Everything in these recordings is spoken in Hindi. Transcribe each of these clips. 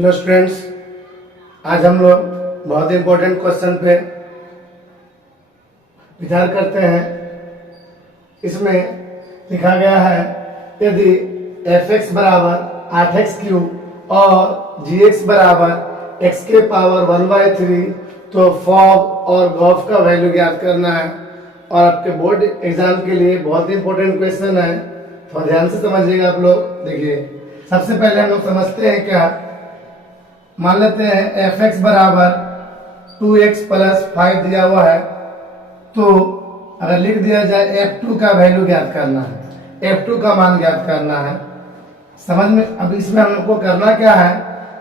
हेलो स्टूडेंट्स, आज हम लोग बहुत इंपॉर्टेंट क्वेश्चन पे विचार करते हैं। इसमें लिखा गया है यदि f(x) बराबर 8x क्यूब और gx बराबर x के पावर 1/3 तो फॉग और गॉफ का वैल्यू ज्ञात करना है। और आपके बोर्ड एग्जाम के लिए बहुत इंपॉर्टेंट क्वेश्चन है, तो ध्यान से समझिएगा आप लोग। देखिए, सबसे पहले हम लोग समझते हैं क्या, मान लेते हैं f(x) बराबर 2x + 5 दिया हुआ है, तो अगर लिख दिया जाए f2 का वैल्यू ज्ञात करना है, f2 का मान ज्ञात करना है। समझ में? अब इसमें हम लोग को करना क्या है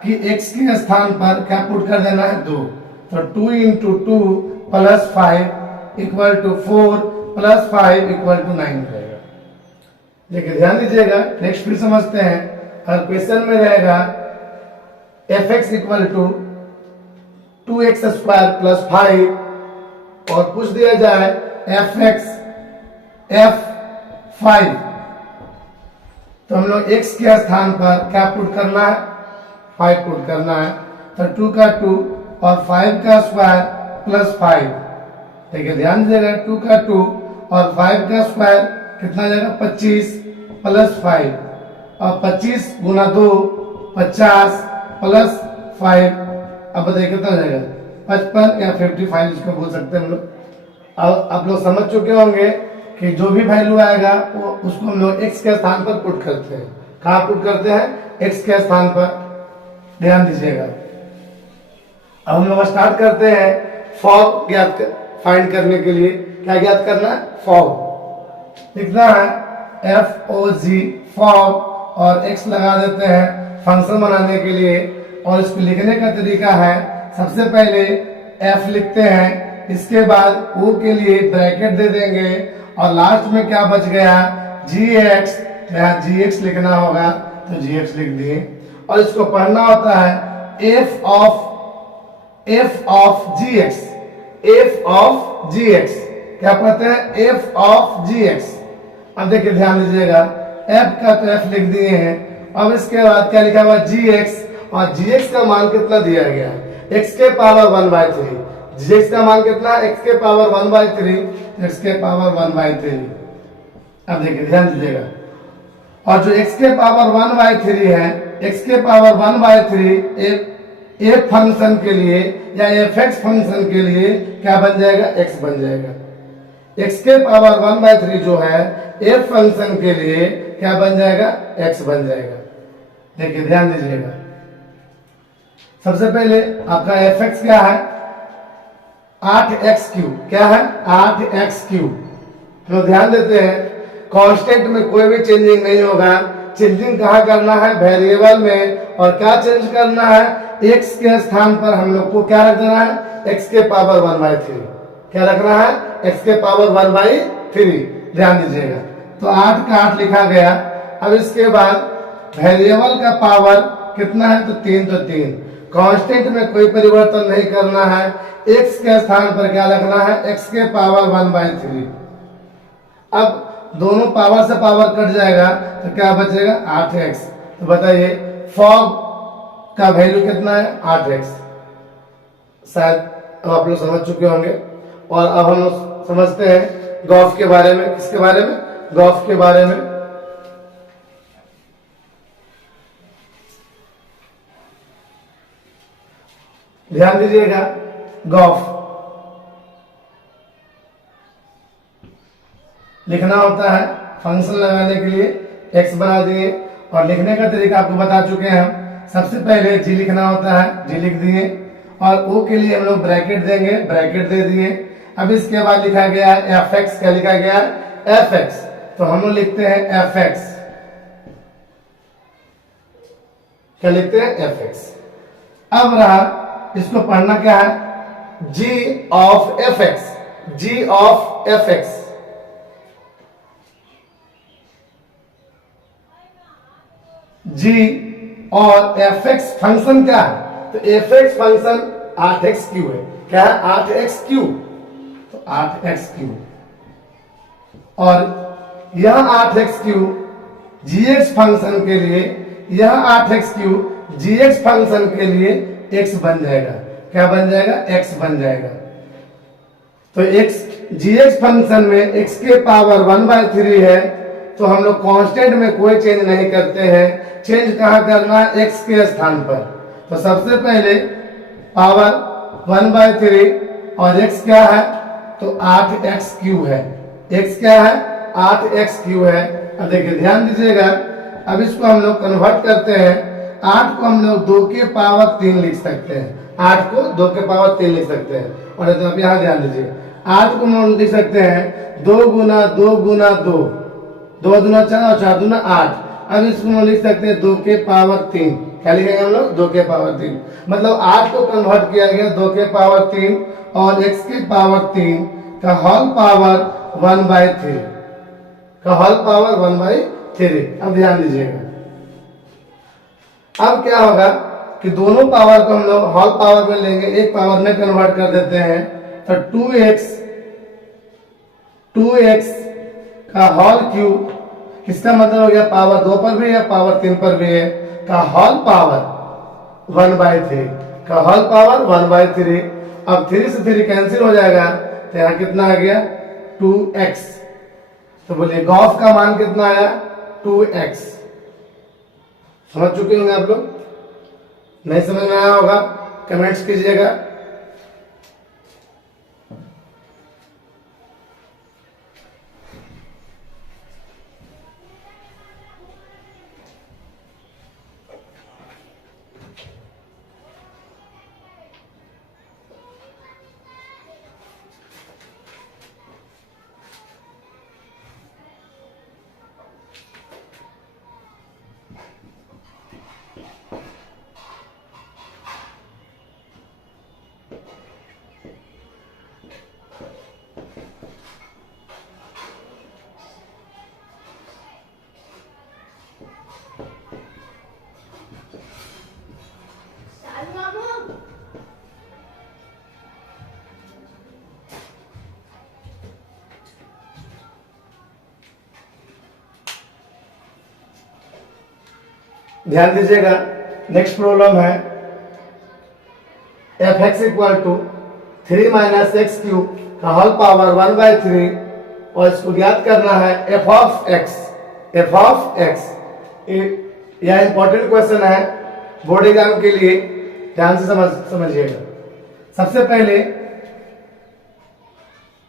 कि x के स्थान पर क्या पुट कर देना है, 2। तो 2 × 2 + 5 = 4 + 5 = 9 रहेगा। देखिए ध्यान दीजिएगा, नेक्स्ट फिर समझते हैं। अगर क्वेश्चन में रहेगा f(x) = 2x² + 5 और पूछ दिया जाए f(x) f5, तो हम लोग x के स्थान पर क्या पुट करना है, 5 पुट करना है। तो 2 का 2 और 5 का स्क्वायर + 5। देखिए ध्यान दीजिएगा, 2 का 2 और 5 का स्क्वायर कितना जाएगा, 25 + 5 और 25 × 2 50 + 5। अब बताइए कितना हो जाएगा, 55 या 55 इसको बोल सकते हैं हम लोग। अब आप लोग समझ चुके होंगे कि जो भी वैल्यू आएगा वो उसको हम लोग x के स्थान पर पुट करते हैं। कहाँ पुट करते हैं, x के स्थान पर। ध्यान दीजिएगा। अब हम लोग स्टार्ट करते हैं फॉग ज्ञात फाइंड करने के लिए। क्या ज्ञात करना है, फॉग लिखना है, FOG फॉग, और x लगा देते हैं फंक्शन बनाने के लिए। और इसको लिखने का तरीका है, सबसे पहले f लिखते हैं, इसके बाद o के लिए ब्रैकेट दे देंगे और लास्ट में क्या बच गया, gx, तो यहाँ gx लिखना होगा, तो gx लिख दिए। और इसको पढ़ना होता है f of gx, f of gx। क्या पढ़ते हैं, f of gx। अब देखिए ध्यान दीजिएगा, f का तो f लिख दिए हैं। अब इसके बाद क्या लिखा हुआ, gx, और gx का मान कितना दिया गया, x के पावर 1/3। gx का मान कितना, x के पावर 1/3, x के पावर 1/3। अब देखिए ध्यान दीजिएगा, और जो x के पावर 1/3 है, x के पावर 1/3 f फंक्शन के लिए या f(x) फंक्शन के लिए क्या बन जाएगा, x बन जाएगा। x के पावर 1/3 जो है f फंक्शन के लिए क्या बन जाएगा, x बन जाएगा। देखिए ध्यान दीजिएगा, सबसे पहले आपका f(x) क्या है, 8x3। क्या है, 8x3। तो ध्यान देते हैं, कांस्टेंट में कोई भी चेंजिंग नहीं होगा। चेंजिंग कहाँ करना है, वेरिएबल में। और क्या चेंज करना है, x के स्थान पर हम लोग को क्या रख देना है, x के पावर 1/3। क्या रखना है, x के पावर 1/3। ध्यान दीजिएगा, तो 8 का 8 लिखा गया। अब इसके बाद वेरिएबल का पावर कितना है, तो 3, तो 3। कांस्टेंट में कोई परिवर्तन नहीं करना है, x के स्थान पर क्या रखना है, x के पावर 1/3। अब दोनों पावर से पावर कट जाएगा, तो क्या बचेगा, 8x। तो बताइए फॉग का वैल्यू कितना है, 8x। शायद अब आप लोग समझ चुके होंगे। और अब हम लोग समझते हैं गॉफ के बारे में। किसके बारे में, गॉफ के बारे में। ध्यान दीजिएगा, गॉफ लिखना होता है, फंक्शन लगाने के लिए x बना दिए। और लिखने का तरीका आपको बता चुके हैं हम। सबसे पहले g लिखना होता है, g लिख दिए, और o के लिए हम लोग ब्रैकेट देंगे, ब्रैकेट दे दिए। अब इसके बाद लिखा गया है f(x), क्या लिखा गया है, f(x), तो हम लोग लिखते हैं f(x), क्या लिखते हैं, f(x). अब रहा, इसको पढ़ना क्या है, g of f(x), g of f(x), g और f(x) फंक्शन क्या है, तो f(x) फंक्शन 8x3 है। क्या है, 8x3, तो 8x3। और यह 8x3 gx फंक्शन के लिए, यह 8x3 gx फंक्शन के लिए x बन जाएगा। क्या बन जाएगा? x बन जाएगा। तो x gx फंक्शन में x के पावर 1/3 है, तो हम लोग कांस्टेंट में कोई चेंज नहीं करते हैं। चेंज कहाँ करना है? x के स्थान पर। तो सबसे पहले पावर 1/3 और x क्या है? तो 8x³ है। x क्या है? 8x³ है। अब देखिए ध्यान दीजिएगा, अब इसको हम लोग कन्वर्ट करते हैं। 8 को हम लोग 2 के पावर 3 लिख सकते हैं। 8 को 2 के पावर 3 लिख सकते हैं। और तो आप यहाँ ध्यान दीजिए, 8 को हम लिख सकते हैं 2 गुना 2 गुना 2, 2 दूना 4 और 4 दूना 8। अब इसको हम लिख सकते हैं 2 के पावर 3। क्या लिखेंगे हम लोग? 2 के पावर 3। मतलब 8 को कन्वर्ट किया गया 2 के पावर 3 और x के पावर 3 का होल पावर 1/3 का होल पावर 1/3। अब ध्यान दीजिएगा, अब क्या होगा कि दोनों पावर को हम लोग होल पावर में लेंगे, एक पावर में कन्वर्ट कर देते हैं। तो 2x का होल क्यूब, किसका मतलब हो गया? पावर 2 पर भी है, पावर 3 पर भी है, का होल पावर 1/3 का होल पावर 1/3। अब 3 से 3 कैंसिल हो जाएगा, तो यहाँ कितना आ गया? 2x। तो बोलिए गॉस का मान कितना आया? 2x। समझ चुके होंगे आप लोग? नहीं समझ में आया होगा कमेंट्स कीजिएगा। ध्यान दीजिएगा, नेक्स्ट प्रॉब्लम है f(x) = 3 - x³ का होल पावर 1/3 और इसको ज्ञात करना है f(x). यह इंपॉर्टेंट क्वेश्चन है बोर्ड एग्जाम के लिए, ध्यान से समझिएगा। सबसे पहले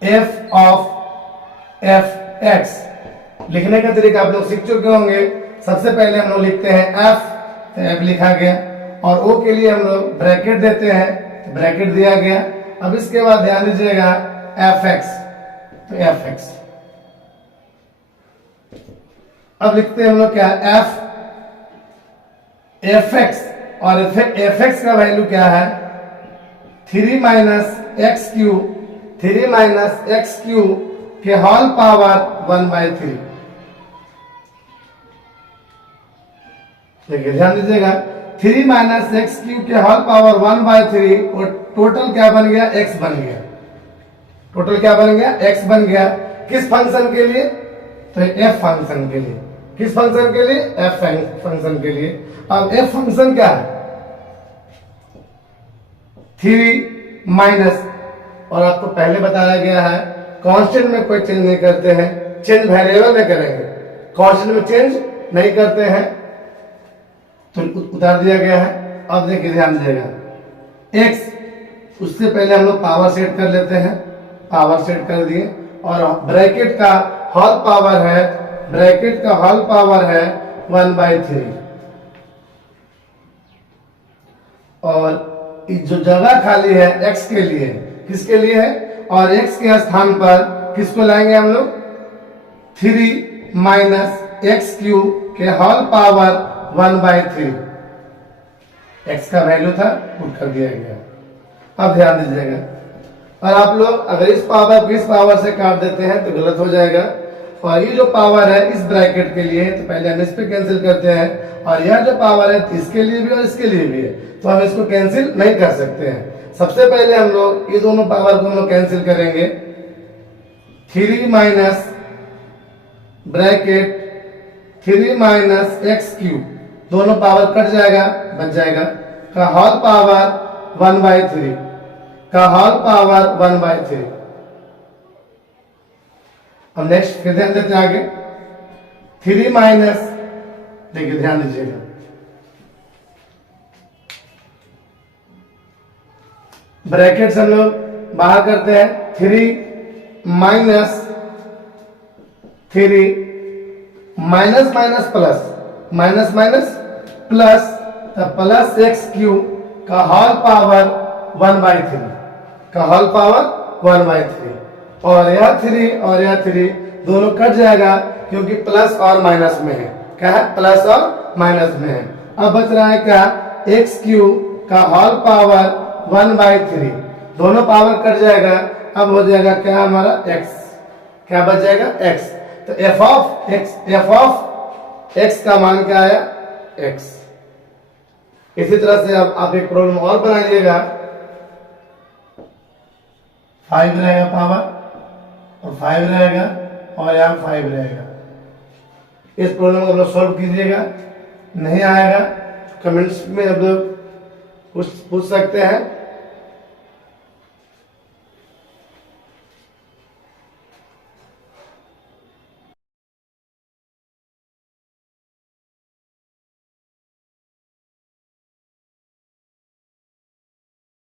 f(f(x) लिखने का तरीका आप लोग सीख चुके होंगे। सबसे पहले हम लोग लिखते हैं f, तो f लिखा गया, और o के लिए हम लोग ब्रैकेट देते हैं, तो ब्रैकेट दिया गया। अब इसके बाद ध्यान दीजिएगा fx, तो fx। अब लिखते हैं हम लोग क्या? fx, और fx का वैल्यू क्या है? 3 - x³ 3 - x³ के होल पावर 1/3। देखिए ध्यान दीजिएगा, 3 - x³ के होल पावर 1/3 और टोटल क्या बन गया? x बन गया। टोटल क्या बन गया? x बन गया। किस फंक्शन के लिए? तो f फंक्शन के लिए। किस फंक्शन के लिए? f फंक्शन के लिए। अब f फंक्शन क्या है? 3 माइनस, और आपको पहले बताया गया है कांस्टेंट में कोई चेंज नहीं करते हैं, चेंज वेरिएबल में करेंगे, कांस्टेंट में चेंज नहीं करते हैं, तो उतार दिया गया है। अब देखिए ध्यान दीजिएगा, x उससे पहले हम लोग पावर सेट कर लेते हैं, पावर सेट कर दिए, और ब्रैकेट का होल पावर है, ब्रैकेट का होल पावर है 1/3, और जो जगह खाली है x के लिए, किसके लिए है? और x के स्थान पर किसको लाएंगे हम लोग? 3 - x³ के होल पावर 1/3। x का वैल्यू था, पुट कर दिया गया। अब ध्यान दीजिएगा, और आप लोग अगर इस पावर को इस पावर से काट देते हैं तो गलत हो जाएगा, और ये जो पावर है इस ब्रैकेट के लिए, तो पहले हम इस पे कैंसिल करते हैं, और यह जो पावर है इसके लिए भी और इसके लिए भी है, तो हम इसको कैंसिल नहीं कर सकते हैं। सबसे पहले हम लोग ये दोनों पावर को हम लोग कैंसिल करेंगे। 3 - ब्रैकेट 3 - x³ दोनों पावर कट जाएगा, बच जाएगा का होल पावर 1/3 का होल पावर 1/3। अब नेक्स्ट फिर ध्यान देते हैं आगे 3 माइनस, देखिए ध्यान दीजिएगा, ब्रैकेट से हम लोग बाहर करते हैं 3 minus 3 minus minus plus minus minus plus plus x cube का होल पावर 1/3 का होल पावर 1/3 और यह 3 और यह 3 दोनों कट जाएगा क्योंकि प्लस और माइनस में है। क्या है? प्लस और माइनस में है। अब बच रहा है क्या? एक्स क्यूब का होल पावर 1/3 दोनों पावर कट जाएगा। अब हो जाएगा क्या हमारा एक्स, क्या बच जाएगा? एक्स। तो एफ ऑफ एक्स का मान क्या आया? एक्स। इसी तरह से अब आप एक प्रॉब्लम और बनाइएगा, 5 रहेगा पावर और 5 रहेगा और यहाँ 5 रहेगा। इस प्रॉब्लम को आप लोग सॉल्व कीजिएगा, नहीं आएगा कमेंट्स में आप लोग पूछ सकते हैं।